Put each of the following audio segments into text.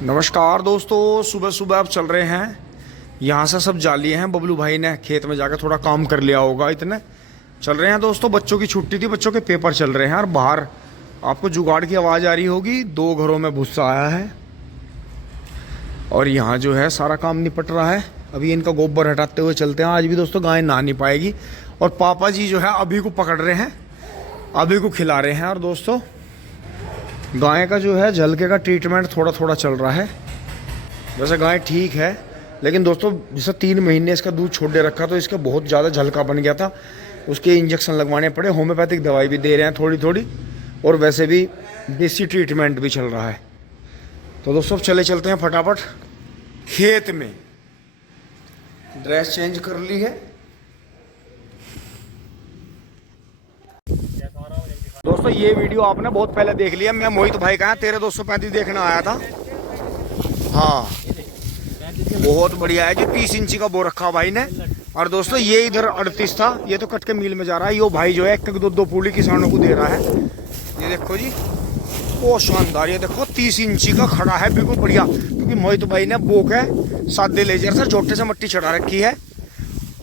नमस्कार दोस्तों, सुबह सुबह आप चल रहे हैं। यहाँ से सब जा लिए हैं। बबलू भाई ने खेत में जाकर थोड़ा काम कर लिया होगा, इतने चल रहे हैं दोस्तों। बच्चों की छुट्टी थी, बच्चों के पेपर चल रहे हैं और बाहर आपको जुगाड़ की आवाज़ आ रही होगी। 2 घरों में भूसा आया है और यहाँ जो है सारा काम निपट रहा है। अभी इनका गोबर हटाते हुए चलते हैं। आज भी दोस्तों गाय नहा नहीं पाएगी और पापा जी जो है अभी को पकड़ रहे हैं, अभी को खिला रहे हैं। और दोस्तों गाय का जो है झलके का ट्रीटमेंट थोड़ा थोड़ा चल रहा है। वैसे गाय ठीक है, लेकिन दोस्तों जैसे 3 महीने इसका दूध छोड़ दे रखा तो इसका बहुत ज़्यादा झलका बन गया था। उसके इंजेक्शन लगवाने पड़े, होम्योपैथिक दवाई भी दे रहे हैं थोड़ी थोड़ी, और वैसे भी देसी ट्रीटमेंट भी चल रहा है। तो दोस्तों चले चलते हैं फटाफट खेत में। ड्रेस चेंज कर ली है दोस्तों। ये वीडियो आपने बहुत पहले देख लिया। मैं मोहित भाई का 13-235 देखने आया था। हाँ, बहुत बढ़िया है जी। 30 इंची का बो रखा भाई ने। और दोस्तों ये इधर 38 था, ये तो कट के मील में जा रहा है। ये भाई जो है 1-2 पूली किसानों को दे रहा है। ये देखो जी, बहुत शानदार। ये देखो 30 इंची का खड़ा है, बिल्कुल बढ़िया। क्योंकि मोहित भाई ने बोक है सादे लेजर से छोटे से मट्टी चढ़ा रखी है।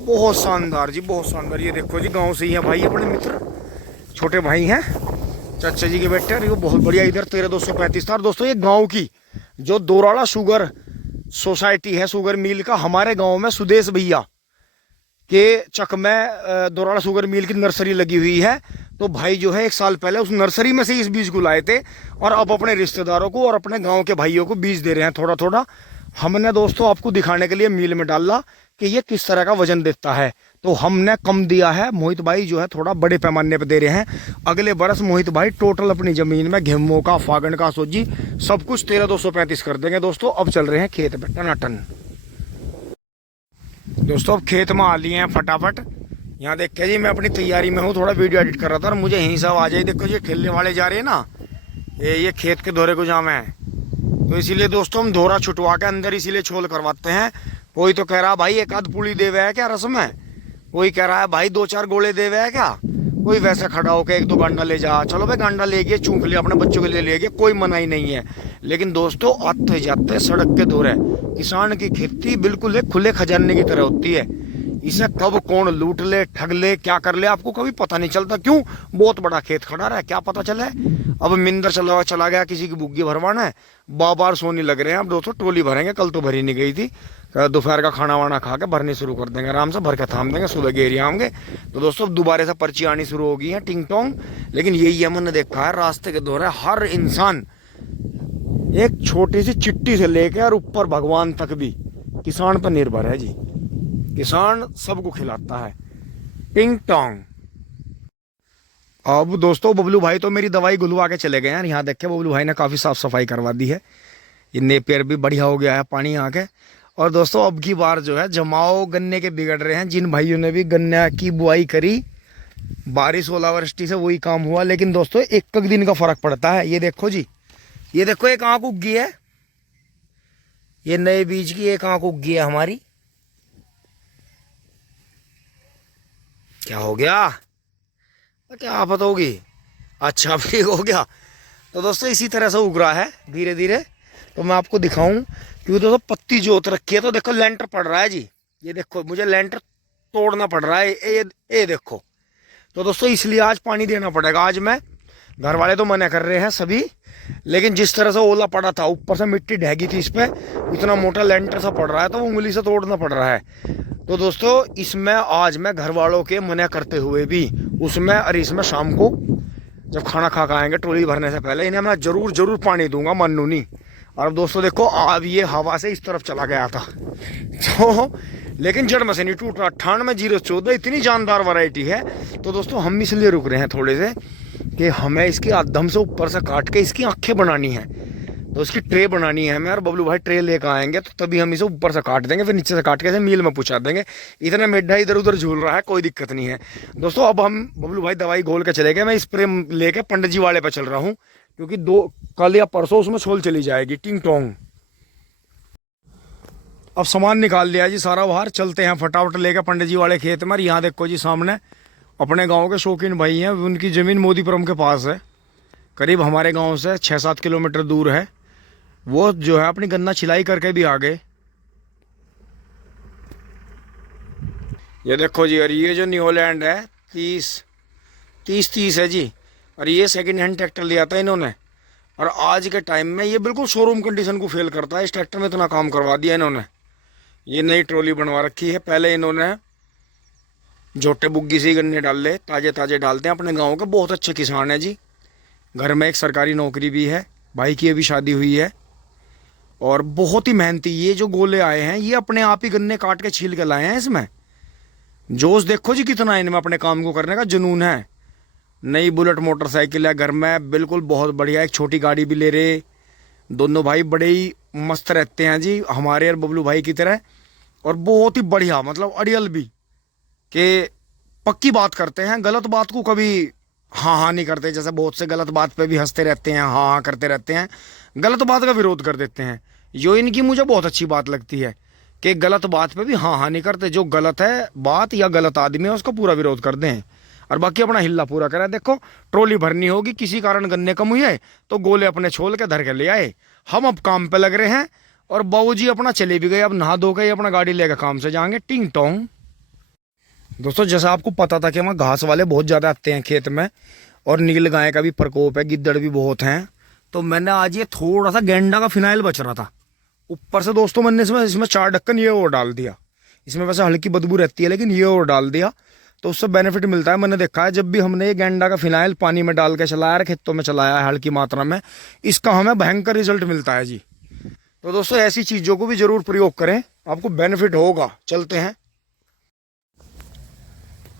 बहुत शानदार जी, बहुत शानदार। ये देखो जी, गाँव से ही है भाई, अपने मित्र छोटे भाई हैं, चाचा जी के बेटे। और ये बहुत बढ़िया इधर 13-235 था। और दोस्तों ये गांव की जो दोराड़ा शुगर सोसाइटी है, शुगर मिल का, हमारे गांव में सुदेश भैया के चक में दोराड़ा शुगर मिल की नर्सरी लगी हुई है। तो भाई जो है 1 साल पहले उस नर्सरी में से इस बीज को लाए थे और अब अपने रिश्तेदारों को और अपने गाँव के भाइयों को बीज दे रहे हैं थोड़ा थोड़ा। हमने दोस्तों आपको दिखाने के लिए मील में डाला कि ये किस तरह का वजन देता है। तो हमने कम दिया है, मोहित भाई जो है थोड़ा बड़े पैमाने पे दे रहे हैं। अगले बरस मोहित भाई टोटल अपनी जमीन में गेहूं का, फागण का, सोजी सब कुछ 13-235 कर देंगे दोस्तों। अब चल रहे हैं खेत पे टनाटन। दोस्तों अब खेत में आ लिए हैं फटाफट। यहाँ देखिए जी, मैं अपनी तैयारी में हूँ, थोड़ा वीडियो एडिट कर रहा था और मुझे यहीं सब आ जाए। देखो जी, ठेलने वाले जा रहे हैं ना, ये खेत के दौरे को जाम है। तो इसीलिए दोस्तों हम धोरा छुटवा के अंदर इसीलिए छोल करवाते हैं। कोई तो कह रहा है भाई 1 आध पुली देवे है क्या रस्म है, कोई कह रहा है भाई 2-4 गोले देवे है क्या, कोई वैसे खड़ा होकर 1-2 गांडा ले जा। चलो भाई गांडा ले गए, चूंक लिया, अपने बच्चों के लिए ले गए, कोई मनाही नहीं है। लेकिन दोस्तों आते जाते सड़क के दौरे, किसान की खेती बिल्कुल एक खुले खजाने की तरह होती है। इसे कब कौन लूट ले, ठग ले, क्या कर ले, आपको कभी पता नहीं चलता। क्यों? बहुत बड़ा खेत खड़ा रहा है, क्या पता चले। अब मिंदर चला गया, किसी की बुग्गी भरवाना है, बार सोने लग रहे हैं। अब दोस्तों टोली भरेंगे, कल तो भरी नहीं गई थी। दोपहर का खाना वाना खा के भरनी शुरू कर देंगे, आराम से भर के थाम देंगे, सुबह गेरी आएंगे। तो दोस्तों दोबारा से पर्ची आनी शुरू हो गई है, टिंग टोंग। लेकिन यही हमने देखा है रास्ते के दौरे, हर इंसान एक छोटी सी चिट्टी से लेकर और ऊपर भगवान तक भी किसान पर निर्भर है जी। किसान सबको खिलाता है, टिंग टोंग। अब दोस्तों बबलू भाई तो मेरी दवाई गुलवा के चले गए हैं। यहाँ देखे बबलू भाई ने काफ़ी साफ सफाई करवा दी है। ये नेपियर भी बढ़िया हो गया है, पानी आके। और दोस्तों अब की बार जो है जमाओ गन्ने के बिगड़ रहे हैं। जिन भाइयों ने भी गन्ने की बुआई करी, बारिश ओलावृष्टि से वही काम हुआ। लेकिन दोस्तों 1 दिन का फर्क पड़ता है। ये देखो जी, ये देखो एक आंख उगी है, ये नए बीज की एक आंख उगी है हमारी। क्या हो गया, क्या आफत होगी? अच्छा ठीक हो गया। तो दोस्तों इसी तरह से उग रहा है धीरे धीरे। तो मैं आपको दिखाऊं, क्योंकि दोस्तों पत्ती जोत रखी है। तो देखो लेंटर पड़ रहा है जी, ये देखो मुझे लेंटर तोड़ना पड़ रहा है। ये देखो। तो दोस्तों इसलिए आज पानी देना पड़ेगा। आज मैं, घर वाले तो मना कर रहे हैं सभी, लेकिन जिस तरह से ओला पड़ा था, ऊपर से मिट्टी ढहगी थी, इस पे इतना मोटा लेंटर सा पड़ रहा है, तो उंगली से तोड़ना पड़ रहा है। तो दोस्तों इसमें आज मैं घर वालों के मना करते हुए भी उसमें और इसमें शाम को जब खाना खा के आएंगे टोली भरने से पहले इन्हें मैं जरूर पानी दूंगा, मन्नू नहीं। और अब दोस्तों देखो, अब ये हवा से इस तरफ चला गया था तो, लेकिन जड़ में से नहीं टूट रहा। 98-014 इतनी जानदार वैरायटी है। तो दोस्तों हम इसलिए रुक रहे हैं थोड़े से कि हमें इसकी आधम से ऊपर से काट के इसकी आंखें बनानी है। तो उसकी ट्रे बनानी है हमें, और बबलू भाई ट्रे लेकर आएंगे तो तभी हम इसे ऊपर से काट देंगे, फिर नीचे से काट के इसे मील में पहुंचा देंगे। इतना मेढा इधर उधर झूल रहा है, कोई दिक्कत नहीं है दोस्तों। अब हम बबलू भाई दवाई घोल के चले गए, मैं स्प्रे लेके पंडित जी वाले पे चल रहा हूँ, क्योंकि कल या परसों उसमें छोल चली जाएगी, टिंग टोंग। अब सामान निकाल लिया जी सारा बाहर, चलते हैं फटाफट लेके पंडित जी वाले खेत में। यहाँ देखो जी सामने अपने गांव के शौकीन भाई हैं, उनकी ज़मीन मोदीपुरम के पास है, करीब हमारे गांव से 6-7 किलोमीटर दूर है। वो जो है अपनी गन्ना छिलाई करके भी आ गए। ये देखो जी, और ये जो न्यू हॉलैंड है 30 है जी। और ये सेकंड हैंड ट्रैक्टर लिया था इन्होंने, और आज के टाइम में ये बिल्कुल शोरूम कंडीशन को फेल करता है। इस ट्रैक्टर में इतना काम करवा दिया इन्होंने। ये नई ट्रॉली बनवा रखी है। पहले इन्होंने झोटे बुग्गी से ही गन्ने डाल ले, ताजे ताजे डालते हैं। अपने गाँव के बहुत अच्छे किसान हैं जी। घर में एक सरकारी नौकरी भी है, भाई की अभी शादी हुई है, और बहुत ही मेहनती। ये जो गोले आए हैं ये अपने आप ही गन्ने काट के छील के लाए हैं। इसमें जोश देखो जी कितना इनमें, अपने काम को करने का जुनून है। नई बुलेट मोटरसाइकिल है घर में, बिल्कुल बहुत बढ़िया। एक छोटी गाड़ी भी ले रहे। दोनों भाई बड़े ही मस्त रहते हैं जी, हमारे और बबलू भाई की तरह। और बहुत ही बढ़िया, मतलब अड़ियल भी, कि पक्की बात करते हैं। गलत बात को कभी हाँ हाँ नहीं करते। जैसे बहुत से गलत बात पे भी हंसते रहते हैं, हाँ हाँ करते रहते हैं, गलत बात का विरोध कर देते हैं। जो इनकी मुझे बहुत अच्छी बात लगती है कि गलत बात पे भी हाँ हाँ नहीं करते। जो गलत है बात या गलत आदमी है उसका पूरा विरोध कर दें, और बाकी अपना हिल्ला पूरा करें। देखो ट्रॉली भरनी होगी, किसी कारण गन्ने कम हुए तो गोले अपने छोल के धर के ले आए। हम अब काम पे लग रहे हैं, और बाबूजी अपना चले भी गए। अब नहा धो के अपना गाड़ी लेकर काम से जाएंगे टिंग टोंग। दोस्तों जैसा आपको पता था कि वहाँ घास वाले बहुत ज़्यादा आते हैं खेत में, और नील गाय का भी प्रकोप है, गिद्दड़ भी बहुत हैं, तो मैंने आज ये थोड़ा सा गेंडा का फिनाइल बच रहा था ऊपर से दोस्तों, मैंने इसमें 4 ढक्कन ये और डाल दिया। इसमें वैसे हल्की बदबू रहती है, लेकिन ये और डाल दिया तो उससे बेनिफिट मिलता है। मैंने देखा है जब भी हमने ये गेंडा का फिनाइल पानी में डाल के चलाया है, खेतों में चलाया है हल्की मात्रा में, इसका हमें भयंकर रिजल्ट मिलता है जी। तो दोस्तों ऐसी चीज़ों को भी ज़रूर प्रयोग करें, आपको बेनिफिट होगा। चलते हैं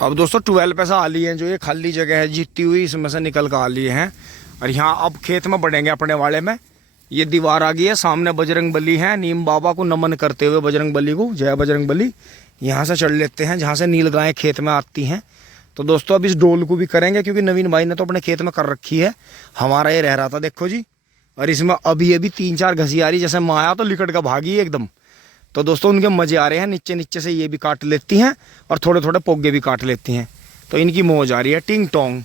अब दोस्तों 12 पैसा आली है, जो ये खाली जगह है जीती हुई, इसमें से निकल कर आ लिए हैं। और यहाँ अब खेत में बढ़ेंगे अपने वाले में। ये दीवार आ गई है, सामने बजरंग बली है। नीम बाबा को नमन करते हुए बजरंग बली को, जय बजरंग बली। यहाँ से चढ़ लेते हैं जहाँ से नील गायें खेत में आती हैं। तो दोस्तों अब इस डोल को भी करेंगे, क्योंकि नवीन भाई ने तो अपने खेत में कर रखी है। हमारा ये रह रहा था देखो जी, और इसमें अभी अभी 3-4 घसियारी जैसे माया तो लिकट का भागी एकदम। तो दोस्तों उनके मजे आ रहे हैं। नीचे नीचे से ये भी काट लेती हैं, और थोड़े थोड़े पोगे भी काट लेती हैं, तो इनकी मौज आ रही है टिंग टोंग।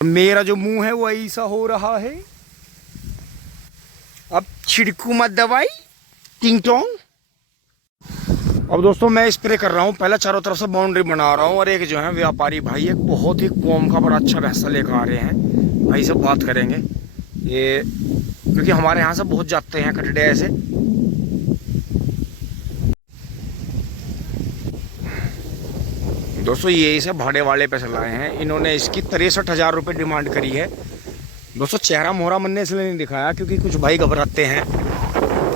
मेरा जो मुंह है वो ऐसा हो रहा है, अब छिड़कू मत दवाई टिंग टोंग। अब दोस्तों मैं स्प्रे कर रहा हूँ, पहले चारों तरफ से बाउंड्री बना रहा हूँ। और एक जो है व्यापारी भाई, एक बहुत ही कौम का बड़ा अच्छा भैंसा लेकर आ रहे हैं, भाई से बात करेंगे ये, क्योंकि हमारे यहाँ से बहुत जाते हैं कटड़े ऐसे। दोस्तों ये इसे भाड़े वाले पे चलाए हैं इन्होंने। इसकी 63,000 रुपये डिमांड करी है। दोस्तों चेहरा मोहरा मैंने इसलिए नहीं दिखाया क्योंकि कुछ भाई घबराते हैं।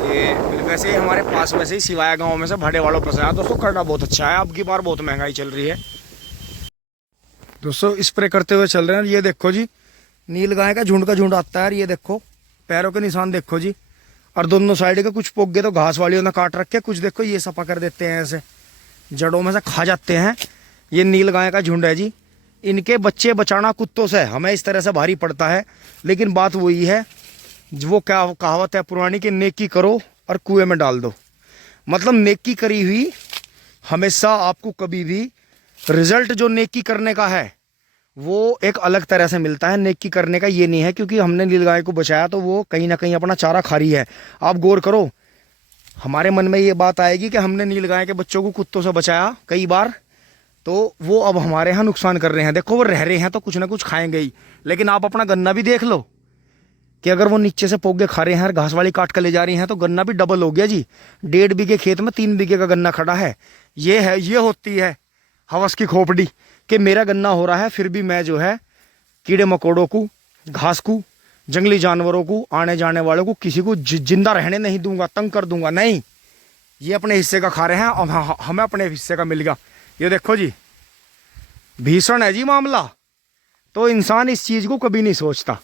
ये वैसे ही हमारे पास वैसे ही सिवाया गांव में से भाड़े वालों पर से आया। दोस्तों करना बहुत अच्छा है, अब की बार बहुत महंगाई चल रही है। दोस्तों स्प्रे करते हुए चल रहे हैं। ये देखो जी नील गाय का झुंड आता है। ये देखो पैरों के निशान देखो जी, और दोनों साइड के कुछ पोगे तो घास वालियों ने काट रखे, कुछ देखो ये सफा कर देते हैं, ऐसे जड़ों में से खा जाते हैं। ये नील गाय का झुंड है जी। इनके बच्चे बचाना कुत्तों से हमें इस तरह से भारी पड़ता है, लेकिन बात वही है, वो क्या कहावत है पुरानी कि नेकी करो और कुएं में डाल दो। मतलब नेकी करी हुई हमेशा आपको कभी भी रिजल्ट जो नेकी करने का है वो एक अलग तरह से मिलता है। नेकी करने का ये नहीं है क्योंकि हमने नील गाय को बचाया तो वो कहीं ना कहीं अपना चारा खा रही है। आप गौर करो, हमारे मन में ये बात आएगी कि हमने नील गाय के बच्चों को कुत्तों से बचाया कई बार, तो वो अब हमारे यहाँ नुकसान कर रहे हैं। देखो वो रह रहे हैं तो कुछ ना कुछ खाएंगे ही, लेकिन आप अपना गन्ना भी देख लो कि अगर वो नीचे से पोगे खा रहे हैं और घास वाली काट कर ले जा रही हैं तो गन्ना भी डबल हो गया जी। 1.5 बीघे खेत में 3 बीघे का गन्ना खड़ा है। ये होती है हवस की खोपड़ी कि मेरा गन्ना हो रहा है, फिर भी मैं जो है कीड़े मकोड़ों को, घास को, जंगली जानवरों को, आने जाने वालों को किसी को जिंदा रहने नहीं दूंगा, तंग कर दूंगा नहीं। ये अपने हिस्से का खा रहे हैं और हमें अपने हिस्से का मिल गया। ये देखो जी भीषण है जी मामला। तो इंसान इस चीज को कभी नहीं सोचता।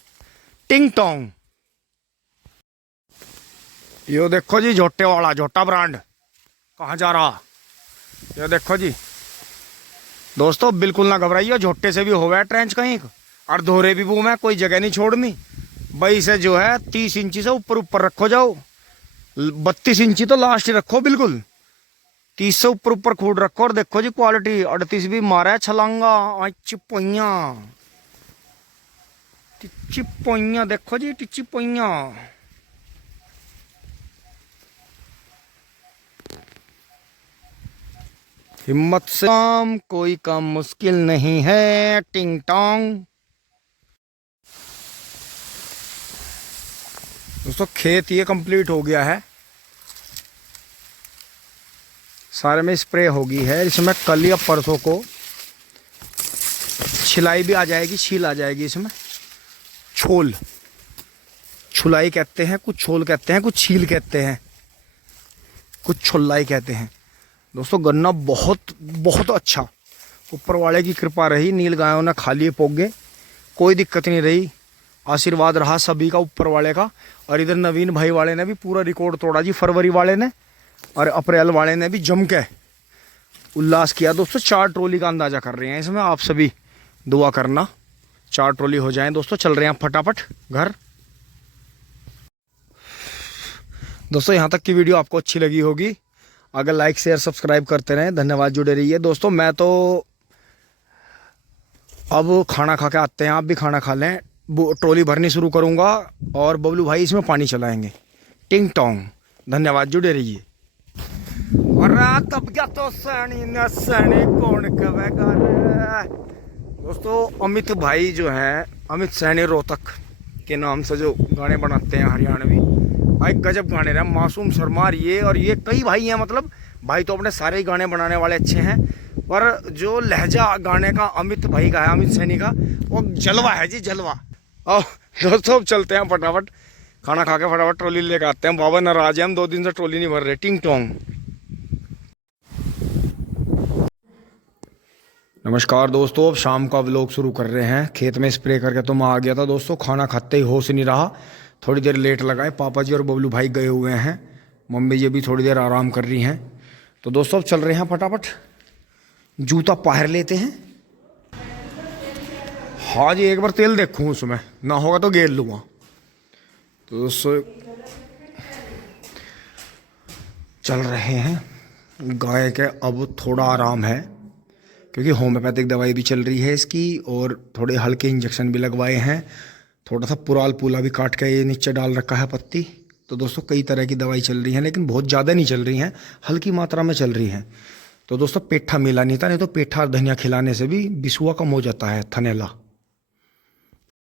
टिंग टोंग। ये देखो जी झोटे वाला, झोटा ब्रांड कहाँ जा रहा। ये देखो जी दोस्तों बिल्कुल ना घबराइए, झोटे से भी हो गया ट्रेंच कहीं, और दोहरे भी बूम है, कोई जगह नहीं छोड़नी भाई। से जो है 30 इंची से ऊपर रखो जाओ, 32 इंची तो लास्ट ही रखो बिल्कुल, 30 से ऊपर खूड रखो। और देखो जी क्वालिटी 38 भी मारा है छलांगा। चिपोइया टिच्ची पोइया, देखो जी टिच्ची पोइया। हिम्मत से काम, कोई काम मुश्किल नहीं है। टिंग टोंग। दोस्तों खेत ये कंप्लीट हो गया है, सारे में स्प्रे हो गई है। इसमें कल या परसों को छिलाई भी आ जाएगी, छील आ जाएगी इसमें। छोल, छुलाई कहते हैं, कुछ छोल कहते हैं, कुछ छील कहते हैं, कुछ छुल्लाई कहते हैं। दोस्तों गन्ना बहुत बहुत अच्छा, ऊपर वाले की कृपा रही, नील गायों ने खा लिए पोगे, कोई दिक्कत नहीं रही, आशीर्वाद रहा सभी का ऊपर वाले का। और इधर नवीन भाई वाले ने भी पूरा रिकॉर्ड तोड़ा जी, फरवरी वाले ने और अप्रैल वाले ने भी जम के उल्लास किया। दोस्तों 4 ट्रॉली का अंदाजा कर रहे हैं इसमें, आप सभी दुआ करना 4 ट्रॉली हो जाएं। दोस्तों चल रहे हैं फटाफट घर। दोस्तों यहाँ तक की वीडियो आपको अच्छी लगी होगी, अगर लाइक शेयर सब्सक्राइब करते रहें, धन्यवाद, जुड़े रहिए। दोस्तों मैं तो अब खाना खा के आते हैं, आप भी खाना खा लें, ट्रॉली भरनी शुरू करूँगा और बबलू भाई इसमें पानी चलाएंगे। टिंग टोंग। धन्यवाद, जुड़े रहिए। और रात अब क्या तो सैनी न सैनी कौन कवेगा। दोस्तों अमित भाई जो हैं, अमित सैनी रोहतक के नाम से जो गाने बनाते हैं हरियाणवी, भाई गजब गाने रहे। मासूम शर्मा और ये कई भाई हैं, मतलब भाई तो अपने सारे ही गाने बनाने वाले अच्छे हैं, पर जो लहजा गाने का अमित भाई का है, अमित सैनी का, वो जलवा है जी, जलवा। और दोस्तों अब चलते हैं फटाफट, खाना खा के फटाफट ट्रॉली लेकर आते हैं। बाबा नाराज है, हम 2 दिन से ट्रॉली नहीं भर रहे। टिंग टोंग। नमस्कार दोस्तों, अब शाम का व्लॉग शुरू कर रहे हैं। खेत में स्प्रे करके तो मैं आ गया था दोस्तों, खाना खाते ही होश नहीं रहा, थोड़ी देर लेट लगाए। पापा जी और बबलू भाई गए हुए हैं, मम्मी जी भी थोड़ी देर आराम कर रही हैं। तो दोस्तों अब चल रहे हैं फटाफट, जूता पहन लेते हैं। हाँ जी, एक बार तेल देखूँ उसमें, ना होगा तो गेल लूँगा। तो दोस्तों चल रहे हैं, गाय के अब थोड़ा आराम है क्योंकि होम्योपैथिक दवाई भी चल रही है इसकी, और थोड़े हल्के इंजेक्शन भी लगवाए हैं। थोड़ा सा पुराल पूला भी काट के ये नीचे डाल रखा है पत्ती। तो दोस्तों कई तरह की दवाई चल रही है, लेकिन बहुत ज़्यादा नहीं चल रही हैं, हल्की मात्रा में चल रही हैं। तो दोस्तों पेठा मिला नहीं था, नहीं तो पेठा और धनिया खिलाने से भी बिसुआ कम हो जाता है, थनेला।